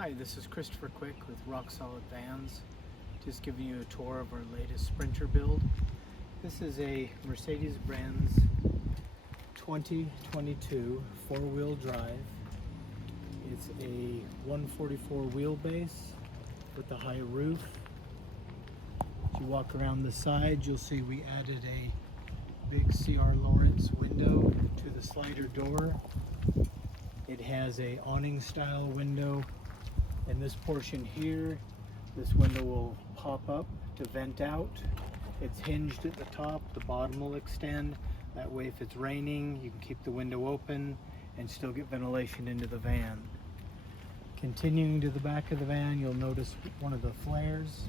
Hi, this is Christopher Quick with Rock Solid Vans. Just giving you a tour of our latest Sprinter build. This is a Mercedes-Benz 2022 four-wheel drive. It's a 144 wheelbase with a high roof. If you walk around the side, you'll see we added a big C.R. Lawrence window to the slider door. It has a awning style window. In this portion here, this window will pop up to vent out. It's hinged at the top, the bottom will extend. That way if it's raining, you can keep the window open and still get ventilation into the van. Continuing to the back of the van, you'll notice one of the flares.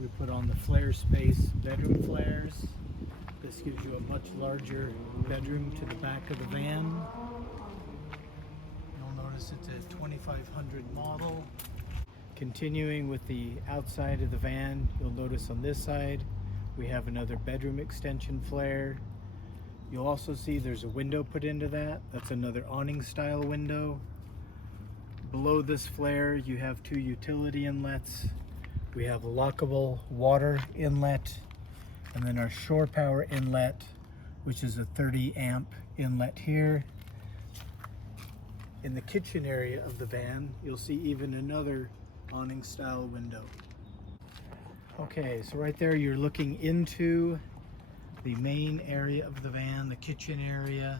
We put on the flare space bedroom flares. This gives you a much larger bedroom to the back of the van. It's a 2500 model. Continuing with the outside of the van, you'll notice on this side we have another bedroom extension flare. You'll also see there's a window put into that. That's another awning style window. Below this flare you have two utility inlets. We have a lockable water inlet and then our shore power inlet, which is a 30 amp inlet here. In the kitchen area of the van, you'll see even another awning style window. Okay, so right there you're looking into the main area of the van, the kitchen area.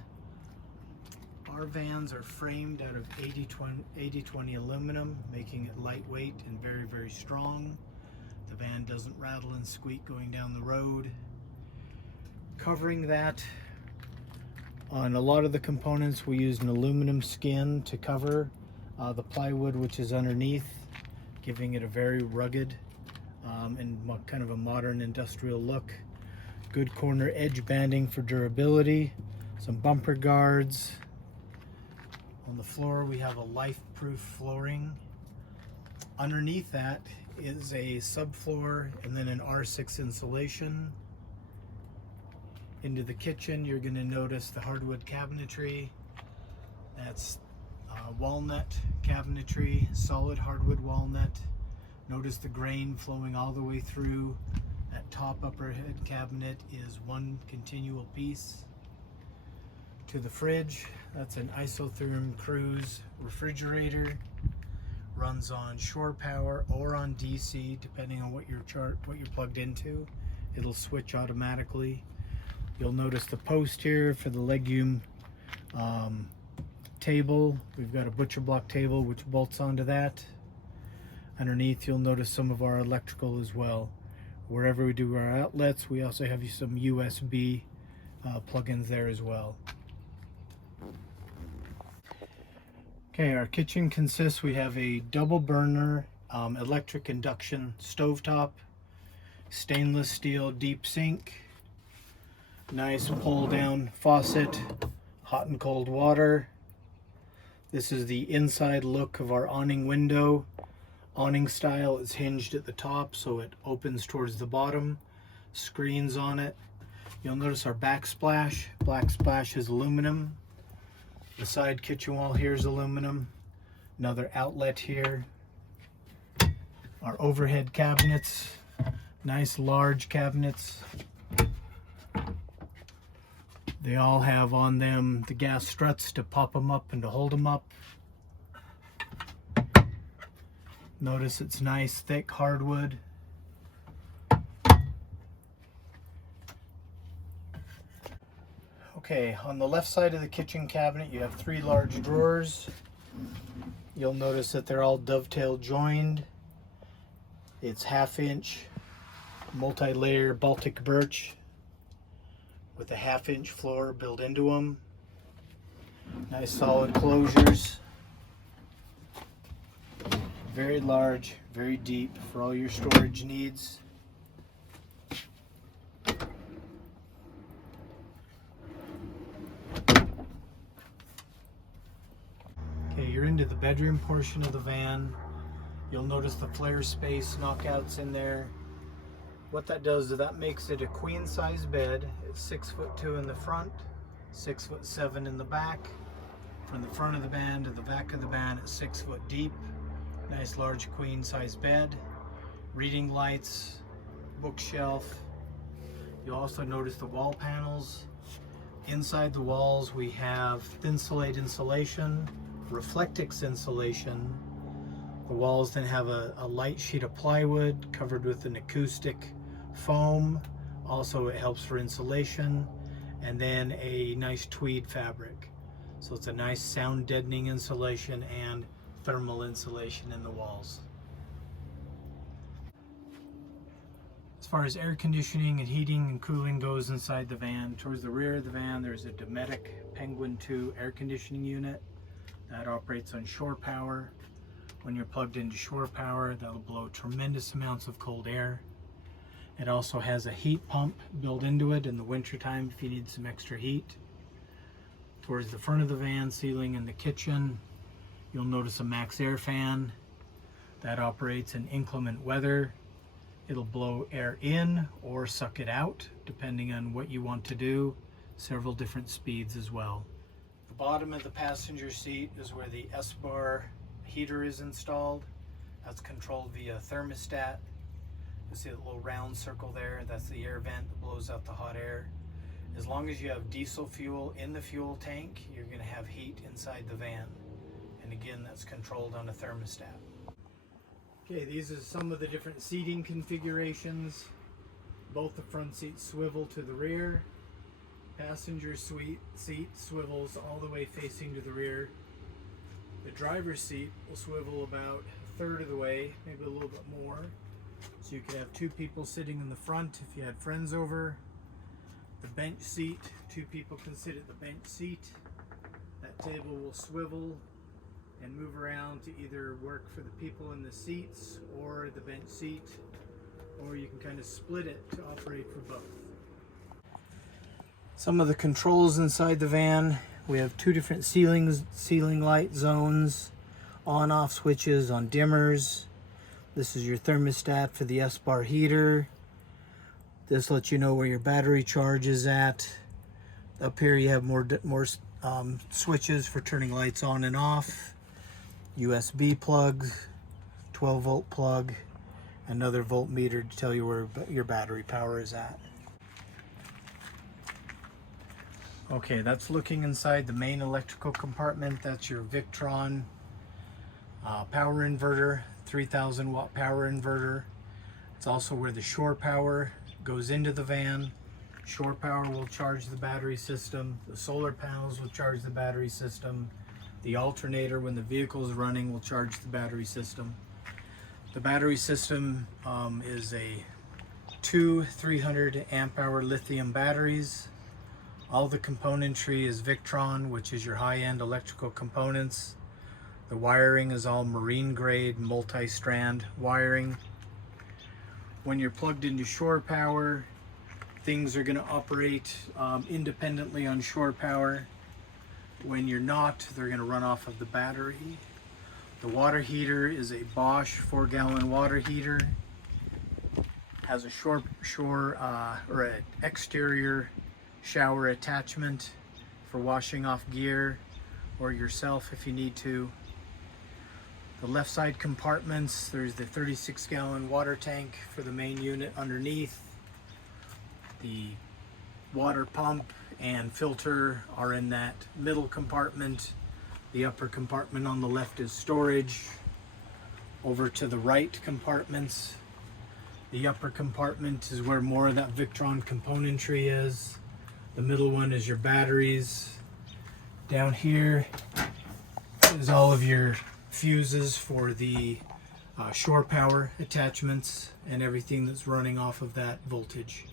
Our vans are framed out of 80/20 aluminum, making it lightweight and very, very strong. The van doesn't rattle and squeak going down the road. Covering that, on a lot of the components, we used an aluminum skin to cover the plywood, which is underneath, giving it a very rugged and kind of a modern industrial look. Good corner edge banding for durability, some bumper guards. On the floor, we have a life-proof flooring. Underneath that is a subfloor and then an R6 insulation. Into the kitchen, you're going to notice the hardwood cabinetry. That's walnut cabinetry, solid hardwood walnut. Notice the grain flowing all the way through. That top upper head cabinet is one continual piece. To the fridge, that's an isotherm cruise refrigerator. Runs on shore power or on DC, depending on what you're plugged into. It'll switch automatically. You'll notice the post here for the legume table. We've got a butcher block table which bolts onto that. Underneath you'll notice some of our electrical as well. Wherever we do our outlets, we also have some USB plugins there as well. Okay, our kitchen consists, we have a double burner electric induction stovetop, stainless steel deep sink, nice pull down faucet, hot and cold water. This is the inside look of our awning window. Awning style is hinged at the top so it opens towards the bottom. Screens on it. You'll notice our backsplash. Backsplash is aluminum. The side kitchen wall here is aluminum. Another outlet here. Our overhead cabinets. Nice large cabinets. They all have on them the gas struts to pop them up and to hold them up. Notice it's nice, thick hardwood. Okay, on the left side of the kitchen cabinet, you have three large drawers. You'll notice that they're all dovetail joined. It's 1/2 inch multi-layer Baltic birch with a 1/2 inch floor built into them. Nice solid closures. Very large, very deep for all your storage needs. Okay, you're into the bedroom portion of the van. You'll notice the flare space knockouts in there. What that does is that makes it a queen size bed. It's 6'2" in the front, 6'7" in the back. From the front of the van to the back of the van, it's 6 foot deep. Nice large queen size bed, reading lights, bookshelf. You'll also notice the wall panels. Inside the walls we have thin slate insulation, Reflectix insulation. The walls then have a light sheet of plywood covered with an acoustic foam. Also it helps for insulation. And then a nice tweed fabric. So it's a nice sound deadening insulation and thermal insulation in the walls. As far as air conditioning and heating and cooling goes inside the van, towards the rear of the van there's a Dometic Penguin 2 air conditioning unit that operates on shore power. When you're plugged into shore power, that'll blow tremendous amounts of cold air. It also has a heat pump built into it in the wintertime if you need some extra heat. Towards the front of the van, ceiling in the kitchen, you'll notice a max air fan that operates in inclement weather. It'll blow air in or suck it out, depending on what you want to do. Several different speeds as well. The bottom of the passenger seat is where the S-bar heater is installed. That's controlled via thermostat. You see the little round circle there? That's the air vent that blows out the hot air. As long as you have diesel fuel in the fuel tank, you're going to have heat inside the van. And again, that's controlled on a thermostat. Okay, these are some of the different seating configurations. Both the front seats swivel to the rear. Passenger seat swivels all the way facing to the rear. The driver's seat will swivel about a third of the way, maybe a little bit more. So you could have two people sitting in the front if you had friends over. The bench seat, two people can sit at the bench seat. That table will swivel and move around to either work for the people in the seats or the bench seat, or you can kind of split it to operate for both. Some of the controls inside the van, we have two different ceiling light zones, on-off switches on dimmers. This is your thermostat for the S-bar heater. This lets you know where your battery charge is at. Up here you have more switches for turning lights on and off. USB plugs, 12 volt plug, another voltmeter to tell you where your battery power is at. Okay, that's looking inside the main electrical compartment. That's your Victron power inverter, 3000 watt power inverter. It's also where the shore power goes into the van. Shore power will charge the battery system. The solar panels will charge the battery system. The alternator, when the vehicle is running, will charge the battery system. The battery system is two 300 amp hour lithium batteries. All the componentry is Victron, which is your high-end electrical components. The wiring is all marine grade multi-strand wiring. When you're plugged into shore power, things are going to operate independently on shore power. When you're not, they're going to run off of the battery. The water heater is a Bosch 4-gallon water heater. Has a or an exterior shower attachment for washing off gear or yourself if you need to. The left side compartments, there's the 36-gallon water tank for the main unit underneath. The water pump and filter are in that middle compartment. The upper compartment on the left is storage. Over to the right compartments, the upper compartment is where more of that Victron componentry is. The middle one is your batteries. Down here is all of your fuses for the shore power attachments and everything that's running off of that voltage.